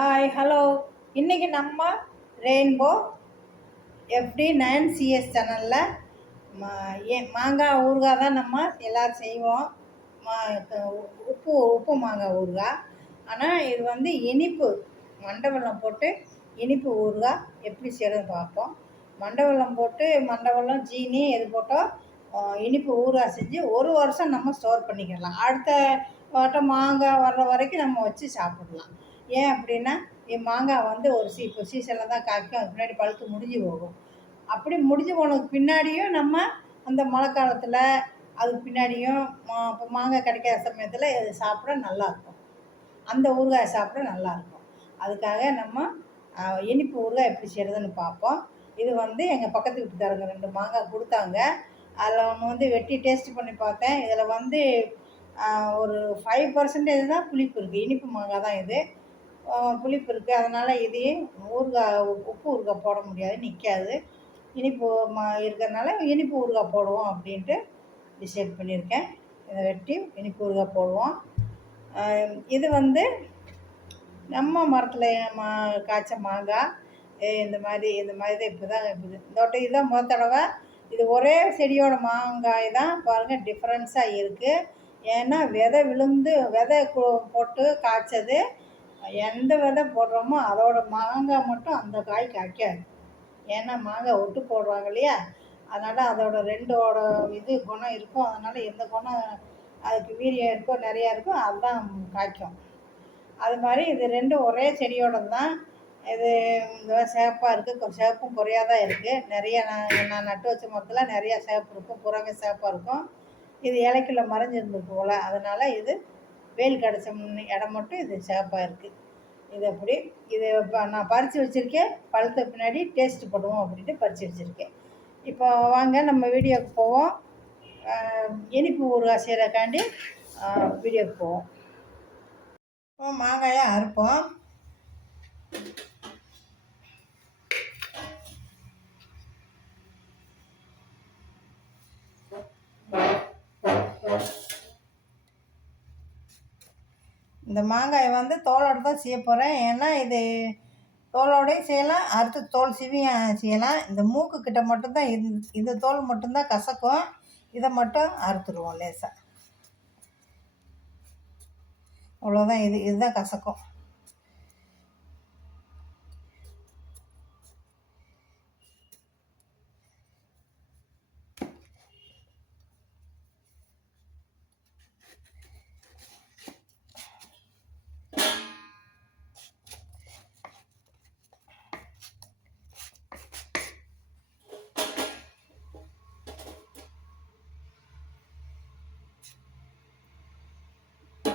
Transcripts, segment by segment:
Hi hello இன்றைக்கி நம்ம rainbow FD nine CS சேனலில் ஏ மாங்காய் ஊறுகாய் தான் நம்ம எல்லோரும் செய்வோம். மா உப்பு உப்பு மாங்காய் ஊறுகாய். ஆனால் இது வந்து இனிப்பு மண்டவெல்லம் போட்டு இனிப்பு ஊறுகாய் எப்படி செய்கிறதுன்னு பார்ப்போம். மண்டவெல்லம் போட்டு மண்டவெல்லம் ஜீனி இது போட்டோம் இனிப்பு ஊறுகாய் செஞ்சு ஒரு வருஷம் நம்ம ஸ்டோர் பண்ணிக்கலாம். அடுத்த வாட்டம் மாங்காய் வர்ற வரைக்கும் நம்ம வச்சு சாப்பிட்லாம். ஏன் அப்படின்னா என் மாங்காய் வந்து ஒரு சீ இப்போ சீசனில் தான் காய்க்கும் அதுக்கு பின்னாடி பழுத்து முடிஞ்சு போகும். அப்படி முடிஞ்சு போனதுக்கு பின்னாடியும் நம்ம அந்த மழை காலத்தில் அதுக்கு பின்னாடியும் மா இப்போ மாங்காய் கிடைக்காத சமயத்தில் இது சாப்பிட நல்லாயிருக்கும் அந்த ஊறுகாய் சாப்பிட நல்லாயிருக்கும் அதுக்காக நம்ம இனிப்பு ஊறுகாய் எப்படி செய்கிறதுன்னு பார்ப்போம். இது வந்து எங்கள் பக்கத்து வீட்டுக்காரங்க ரெண்டு மாங்காய் கொடுத்தாங்க. அதில் ஒன்று வந்து வெட்டி டேஸ்ட் பண்ணி பார்த்தேன். இதில் வந்து ஒரு ஃபைவ் பர்சன்டேஜ் தான் புளிப்பு இருக்குது இனிப்பு மாங்காய் தான் இது. புளிப்பு இருக்குது அதனால் இதையும் ஊறுகாய் உப்பு ஊறுகாய் போட முடியாது. நிற்காது இனிப்பு மா இருக்கிறதுனால இனிப்பு ஊறுகாய் போடுவோம் அப்படின்ட்டு டிசைட் பண்ணியிருக்கேன். இதை வெட்டி இனிப்பு ஊறுகாய் போடுவோம். இது வந்து நம்ம மரத்தில் மா காய்ச்ச மாங்காய் இந்த மாதிரி இந்த மாதிரி தான் இப்போ தான் இருக்குது. இந்த இதுதான் முத தடவை. இது ஒரே செடியோட மாங்காய் தான். பாருங்கள் டிஃப்ரென்ஸாக இருக்குது ஏன்னா விதை விழுந்து விதை போட்டு காய்ச்சது. எந்த விதை போடுறோமோ அதோட மாங்காய் மட்டும் அந்த காய் காய்க்காது. ஏன்னா மாங்காய் ஒட்டு போடுறாங்க இல்லையா? அதனால் அதோட ரெண்டோட இது குணம் இருக்கும். அதனால் எந்த குணம் அதுக்கு வீரியம் இருக்கோ நிறையா இருக்கோ அதுதான் காய்க்கும். அது மாதிரி இது ரெண்டும் ஒரே செடியோட தான் இது இந்த சேப்பாக இருக்குது சேப்பும் குறையாக தான் இருக்குது நிறைய நான் நான் நட்டு வச்ச மரத்தில் நிறையா சேப்பு இருக்கும். புறமே சேப்பாக இருக்கும். இது இலைக்குள்ள மறைஞ்சிருந்துருக்கு போல். அதனால் இது வெயில் கிடச்ச இடம் மட்டும் இது சேப்பாக இருக்குது இது அப்படி இது இப்போ நான் பறித்து வச்சுருக்கேன். பழுத்த பின்னாடி டேஸ்ட் பண்ணுவோம் அப்படின்ட்டு பறித்து வச்சுருக்கேன். இப்போ வாங்க நம்ம வீடியோவுக்கு போவோம். இனிப்பு ஊறுகாய் செய்கிறக்காண்டி வீடியோவுக்கு போவோம். இப்போ மாங்காயை அறுப்போம். இந்த மாங்காயை வந்து தோலோடு தான் செய்ய போகிறேன் ஏன்னா இது தோலோடையும் செய்யலாம் அறுத்து தோல் சிவியும் செய்யலாம். இந்த மூக்கு கிட்ட மட்டும்தான் இது இந்த தோல் மட்டும்தான் கசக்கும். இதை மட்டும் அறுத்துடுவோம் லேசாக அவ்வளோதான் இது இதுதான் கசக்கும்.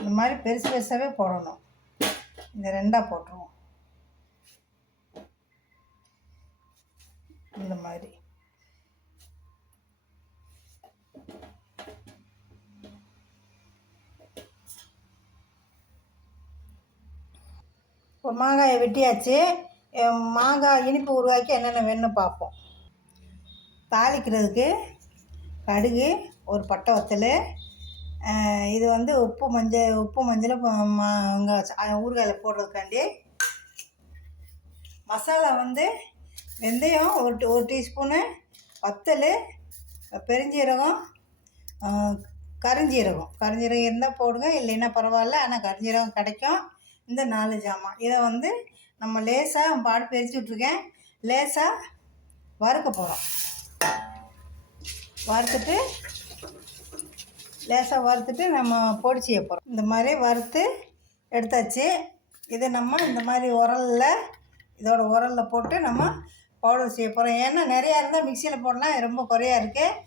இந்த மாதிரி பெருசு பெருசாகவே போடணும். இந்த ரெண்டாக போட்டுருவோம். இந்த மாதிரி. இப்போ மாங்காயை வெட்டியாச்சு. மாங்காய் இனிப்பு உருவாக்கி என்னென்ன வேணும்னு பார்ப்போம். தாளிக்கிறதுக்கு கடுகு ஒரு பட்டை வத்தல் இது வந்து உப்பு மஞ்சள் உப்பு மஞ்சள் ஊறுகாயில் போடுறதுக்காண்டி மசாலா வந்து வெந்தயம் ஒரு ஒரு டீஸ்பூனு வத்தல் பெருஞ்சீரகம் கருஞ்சீரகம். கருஞ்சீரகம் இருந்தால் போடுங்க இல்லைன்னா பரவாயில்ல ஆனால் கருஞ்சீரகம் கிடைக்கும். இந்த நாலு ஜாமான். இதை வந்து நம்ம லேசாக பாடு பிரித்து விட்ருக்கேன் லேசாக வறுக்க போகிறோம் வறுத்துட்டு லேசாக வறுத்துட்டு நம்ம பொடிச்சு வைப்போம் போகிறோம். இந்த மாதிரி வறுத்து எடுத்தாச்சு. இதை நம்ம இந்த மாதிரி உரலில் இதோட உரலில் போட்டு நம்ம பவுடர் செய்ய போகிறோம். ஏன்னா நிறையா இருந்தால் மிக்சியில் போடலாம். ரொம்ப குறையாக இருக்குது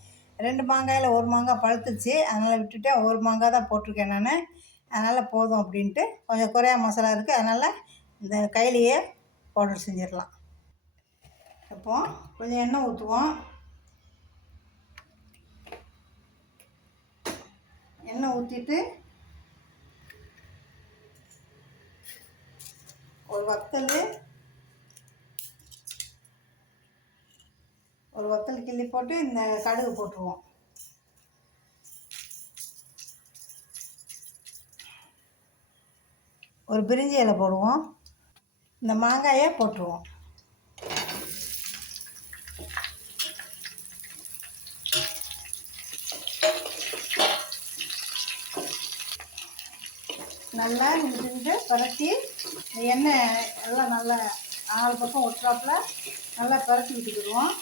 ரெண்டு மாங்காயில் ஒரு மாங்காய் பழுத்துச்சு. அதனால் விட்டுட்டு ஒரு மாங்காய் தான் போட்டிருக்கேன் நான். அதனால் போதும் அப்படின்ட்டு கொஞ்சம் குறையா மசாலா இருக்குது அதனால் இந்த கையிலையே பவுடர் செஞ்சிடலாம். அப்போது கொஞ்சம் எண்ணெய் ஊற்றுவோம். எண்ணெய் ஊற்றிட்டு ஒரு வத்தல் ஒரு வத்தல் கிள்ளி போட்டு இந்த கடுகு போட்டுருவோம். ஒரு பிரிஞ்சி இலை போடுவோம். இந்த மாங்காயை போட்டுருவோம். நல்லா இங்கிட்டு பரட்டி எண்ணெய் எல்லாம் நல்லா நாலு பக்கம் ஒட்டுறாப்புல நல்லா பரட்டி விட்டுக்கிடுவோம்.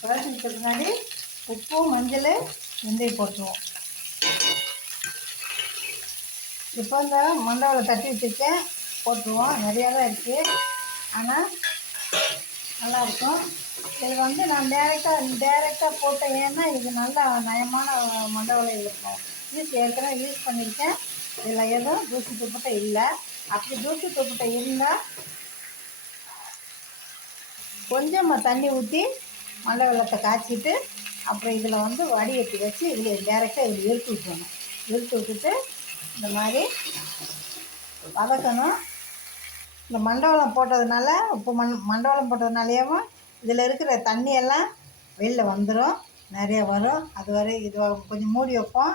பரட்டி விட்ட பின்னாடி உப்பு மஞ்சள் வெந்தயம் போட்டுருவோம். இப்போ இந்த மண்டவில் தட்டி வச்சுருக்கேன் போட்டுருவோம். நிறையா தான் இருக்குது ஆனால் நல்லாயிருக்கும் இது வந்து நான் டேரெக்டாக டேரெக்டாக போட்டேன். ஏன்னா இது நல்லா நயமான மண்டவலை இருக்கும். யூஸ் ஏற்கனவே யூஸ் பண்ணியிருக்கேன். இதில் எதுவும் தூசி துப்பட்டை இல்லை. அப்படி தூசி துப்பட்டை இருந்தால் கொஞ்சமாக தண்ணி ஊற்றி மண்டை வெள்ளத்தை காய்ச்சிட்டு அப்புறம் இதில் வந்து வடிகட்டி வச்சு இதில் டேரெக்டாக இதில் இறுத்து விட்டுணும் இறுத்து விட்டுட்டு இந்த மாதிரி வதக்கணும். இந்த மண்டவளம் போட்டதுனால உப்பு மண் மண்டவளம் போட்டதுனாலேயும் இதில் இருக்கிற தண்ணியெல்லாம் வெளில வந்துடும் நிறைய வரும். அது வரை இது கொஞ்சம் மூடி வைப்போம்.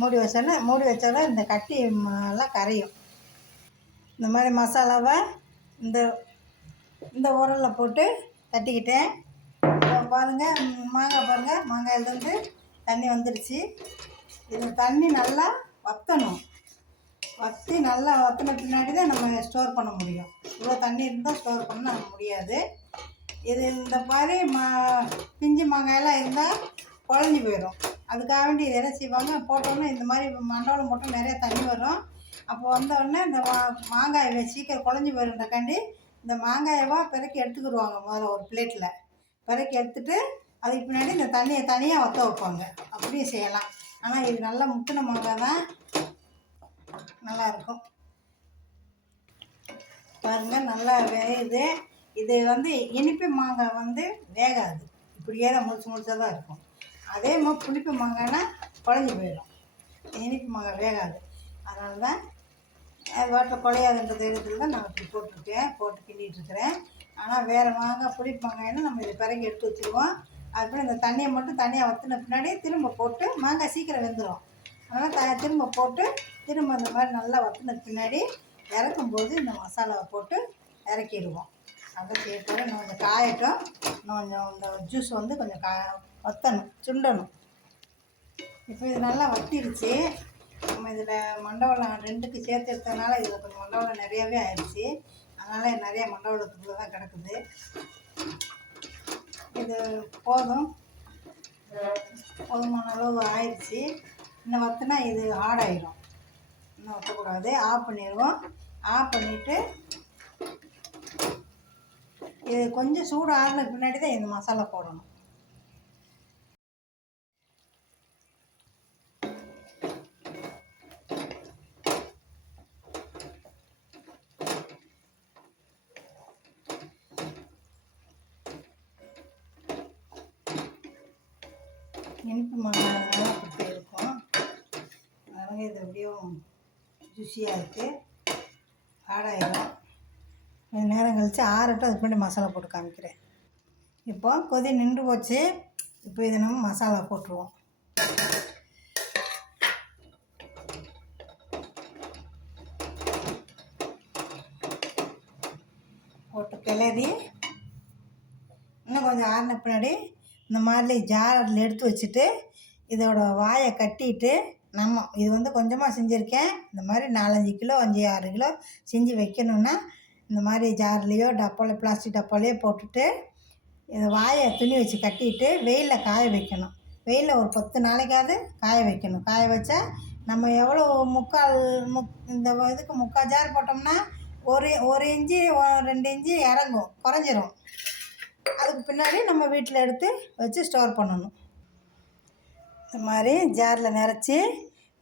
மூடி வச்சோன்னா மூடி வச்சோன்னா இந்த கட்டி எல்லாம் கரையும். இந்த மாதிரி மசாலாவை இந்த இந்த உரலில் போட்டு தட்டிக்கிட்டேன். பாருங்கள் மாங்காய் பாருங்கள் மாங்காயிலேருந்து தண்ணி வந்துடுச்சு இது தண்ணி நல்லா வற்றணும் வற்றி நல்லா வற்றின பின்னாடி தான் நம்ம ஸ்டோர் பண்ண முடியும். இவ்வளோ தண்ணி இருந்தால் ஸ்டோர் பண்ண முடியாது. இது இந்த மாதிரி மா பிஞ்சு மாங்காயெல்லாம் இருந்தால் குழஞ்சி போயிடும். அதுக்காக வேண்டி இதை என்ன செய்வாங்க. போட்டோன்னே இந்த மாதிரி மண்டபம் போட்டால் நிறைய தண்ணி வரும். அப்போ வந்த இந்த மா மாங்காய் சீக்கிரம் குழஞ்சி போயிருந்தக்காண்டி இந்த மாங்காயவா பிறக்கி எடுத்துக்கிடுவாங்க முதல்ல ஒரு பிளேட்டில் பிறக்கி எடுத்துட்டு அதுக்கு பின்னாடி இந்த தண்ணியை தனியாக வற்ற வைப்பாங்க. அப்படியும் செய்யலாம். ஆனால் இது நல்லா முத்தின மாங்காய் தான். நல்லா இருக்கும் நல்லா வேகுது இது வந்து இனிப்பு மாங்காய் வந்து வேகாது. இப்படியே தான் முறிச்சு முறிச்சாக தான் இருக்கும். அதே மாதிரி புளிப்பு மாங்காய்னா குழஞ்சி போயிடும். இனிப்பு மாங்காய் வேகாது. அதனால தான் அது வாட்டில் குழையாதுன்றது இடத்துல தான் நான் இப்படி போட்டிருக்கேன் போட்டு கிண்டிகிட்ருக்கிறேன் ஆனால் வேறு மாங்காய் புளிப்பு மாங்காய்னா நம்ம இதை பிறகு எடுத்து வச்சுருவோம். அதுக்கப்புறம் இந்த தண்ணியை மட்டும் தனியாக வற்றின பின்னாடி திரும்ப போட்டு மாங்காய் சீக்கிரம் வெந்துடும் அதனால் த திரும்ப போட்டு திரும்ப இந்த மாதிரி நல்லா வற்றின பின்னாடி இறக்கும்போது இந்த மசாலாவை போட்டு இறக்கிடுவோம். அதை சேர்த்து இன்னும் கொஞ்சம் காயட்டும் இன்னும் கொஞ்சம் இந்த ஜூஸ் வந்து கொஞ்சம் கா வத்தணும் சுண்டணும். இப்போ இது நல்லா வத்திருச்சு. நம்ம இதில் மண்டவளம் ரெண்டுக்கு சேர்த்து எடுத்ததுனால இதில் கொஞ்சம் மண்டவளம் நிறையாவே ஆயிடுச்சு. அதனால் நிறைய மண்டவளத்துக்குள்ளே தான் கிடக்குது. இது போதும். போதுமான அளவு ஆயிடுச்சு. இன்னும் வற்றினா இது ஆடாயிடும் இன்னும் வற்றக்கூடாது ஆஃப் பண்ணிடுவோம். ஆஃப் பண்ணிவிட்டு இது கொஞ்சம் சூடு ஆறின பின்னாடி தான் இந்த மசாலா போடணும். இனிப்பு மாங்காய் அப்படி இருக்கும். அதனால் இது எப்படியும் ஜூஸியாக இருக்குது ஆடாயிடும் கொஞ்சம் நேரம் கழித்து ஆறட்டும் அதுக்கு முன்னாடி மசாலா போட்டு காமிக்கிறேன். இப்போ கொதி நின்று போச்சு. இப்போ இதை நம்ம மசாலா போட்டுருவோம். போட்டு கிளறி இன்னும் கொஞ்சம் ஆறின பின்னாடி இந்த மாதிரி ஜாரில் எடுத்து வச்சுட்டு இதோட வாயை கட்டிட்டு நம்ம இது வந்து கொஞ்சமாக செஞ்சுருக்கேன். இந்த மாதிரி நாலஞ்சு கிலோ அஞ்சு ஆறு கிலோ செஞ்சு வைக்கணுன்னா இந்த மாதிரி ஜார்லேயோ டப்பாவில் பிளாஸ்டிக் டப்பாலையோ போட்டுட்டு இதை வாயை துணி வச்சு கட்டிட்டு வெயிலில் காய வைக்கணும். வெயிலில் ஒரு பத்து நாளைக்காவது காய வைக்கணும். காய வச்சா நம்ம எவ்வளோ முக்கால் முக் இந்த இதுக்கு முக்கால் ஜார் போட்டோம்னா ஒரு ஒரு இஞ்சி ரெண்டு இஞ்சி இறங்கும் குறைஞ்சிரும். அதுக்கு பின்னாடி நம்ம வீட்டில் எடுத்து வச்சு ஸ்டோர் பண்ணணும். இந்த மாதிரி ஜாரில் நிறச்சி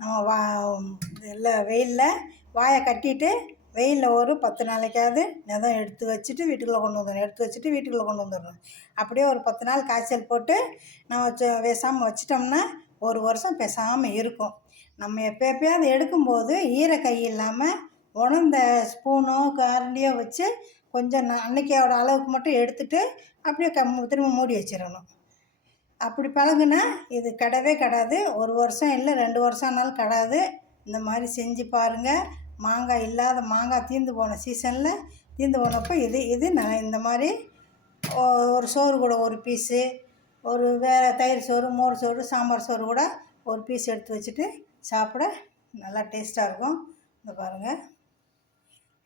நம்ம வா எல்லாம் வெயிலில் வாயை கட்டிட்டு வெயிலில் ஒரு பத்து நாளைக்காவது நெதம் எடுத்து வச்சுட்டு வீட்டுக்குள்ளே கொண்டு வந்துடணும். எடுத்து வச்சுட்டு வீட்டுக்குள்ளே கொண்டு வந்துடணும். அப்படியே ஒரு பத்து நாள் காய்ச்சல் போட்டு நம்ம வச்சு பேசாமல் வச்சிட்டோம்னா ஒரு வருஷம் பேசாமல் இருக்கும். நம்ம எப்போ எப்பயாவது எடுக்கும்போது ஈர கை இல்லாமல் உணர்ந்த ஸ்பூனோ கரண்டியோ வச்சு கொஞ்சம் நான் அன்னைக்கோட அளவுக்கு மட்டும் எடுத்துட்டு அப்படியே கம் திரும்ப மூடி வச்சிடணும். அப்படி பழகுனா இது கடவே கடாது. ஒரு வருஷம் இல்லை ரெண்டு வருஷம் ஆனாலும் கடாது. இந்த மாதிரி செஞ்சு பாருங்கள் மாங்காய் இல்லாத மாங்காய் தீர்ந்து போன சீசனில் தீர்ந்து போனப்போ இது இது நான் இந்த மாதிரி ஒரு சோறு கூட ஒரு பீஸு ஒரு வேறு தயிர் சோறு மோர் சோறு சாம்பார் சோறு கூட ஒரு பீஸ் எடுத்து வச்சுட்டு சாப்பிட நல்லா டேஸ்ட்டாக இருக்கும். இந்த பாருங்கள்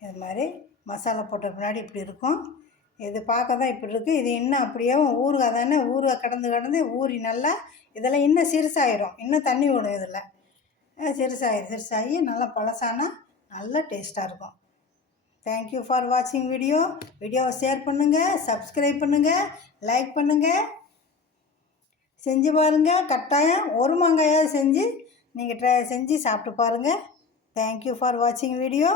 இது மாதிரி மசாலா போட்ட பின்னாடி இப்படி இருக்கும். இது பார்க்க தான் இப்படி இருக்குது இது இன்னும் அப்படியே ஊறுகாய் தானே? ஊறுகாய் கடந்து கடந்து ஊறி நல்லா இதெல்லாம் இன்னும் சிறுசாயிரும். இன்னும் தண்ணி விடும் இதில். அஹ் சிறுசாகி சிறுசாகி நல்லா பழசானா நல்லா டேஸ்ட்டாக இருக்கும். தேங்க்யூ ஃபார் வாட்சிங் வீடியோ வீடியோவை ஷேர் பண்ணுங்கள் சப்ஸ்கிரைப் பண்ணுங்கள் லைக் பண்ணுங்கள் செஞ்சு பாருங்கள் கட்டாயம் ஒரு மாங்காயாவது செஞ்சு நீங்கள் ட்ரை செஞ்சு சாப்பிட்டு பாருங்கள் தேங்க்யூ ஃபார் வாட்சிங் வீடியோ